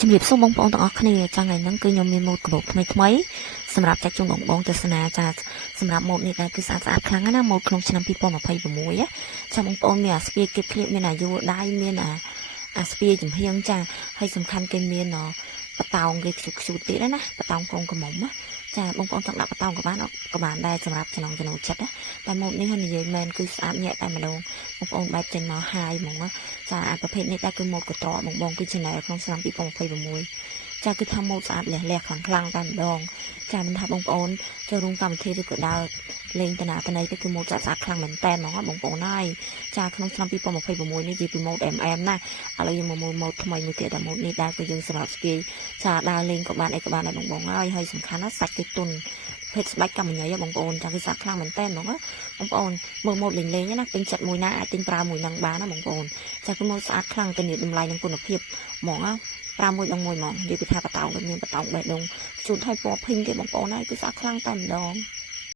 ជំរាបសួរបងប្អូនទាំងអស់គ្នាចាថ្ងៃហ្នឹងគឺខ្ញុំមានម៉ូតកាបូបថ្មីសម្រាប់ចាក់ជុំបងទស្សនាចាសម្រាប់ម៉ូតនេះដែរគឺស្អាតខ្លាំងណាស់ម៉ូតក្នុងឆ្នាំ2026ចាបងប្អូនមានអាស្ពាយគៀបឃ្លៀបមានអាយុដៃមានអាស្ពាយចំហៀងចាហើយសំខាន់គេមានបតោងគេខ្ជូតទៀតណាបតោងកងកំមុំណាចាបងប្អូនចង់ដាក់បតោងក៏បានដែរសម្រាប់ចំណងចិត្តណាតែម៉ូតនេះនិយាយមែនគឺស្អាតញាក់តែម្ដងបងប្អូនបែបចេញមកហាយហ្មងណាចាអាប្រភេទនេះដែរគឺម៉ូតកត្របងគឺ channel ក្នុងឆ្នាំ2026ចាគឺថាម៉ូតស្អាតលះខ្លាំងតែម្ដងចាមិនថាបងប្អូនចូលរួមកម្មវិធីឬក៏ដើរលេងតាណាទៅគឺម៉ូតស្អាតខ្លាំងមែនតែហ្មងបងប្អូនហើយចាក្នុងឆ្នាំ2026នេះជាពីម៉ូត MM ណាឥឡូវយើងមកម៉ូតថ្មីមួយទៀតតែម៉ូតនេះដែរគឺយើងសម្រាប់ស្គីចាដើរលេងក៏បានអីក៏បានដែរបងហើយសំខាន់ណាសាច់គឺទុនភេទស្បែកកម្មញ៉ៃបងប្អូនចាគឺស្អាតខ្លាំងមែនតែហ្មងបងប្អូនមើលម៉ូតលេងណាពេញចិត្តមួយណាអាចទិញប្រើមួយនឹងបានណាបងប្អូនចាគឺម៉ូតស្អាតខ្លាំងទៅនេះតម្លៃនិងគុណភាពហ្មងណា5 1 1ហ្មងនិយាយពីថាបតោងវាមានបតោងបេះដូងជួនឲ្យពណ៌ភីងគេបងប្អូនហើយគឺស្អាតខ្លាំងតែម្ដង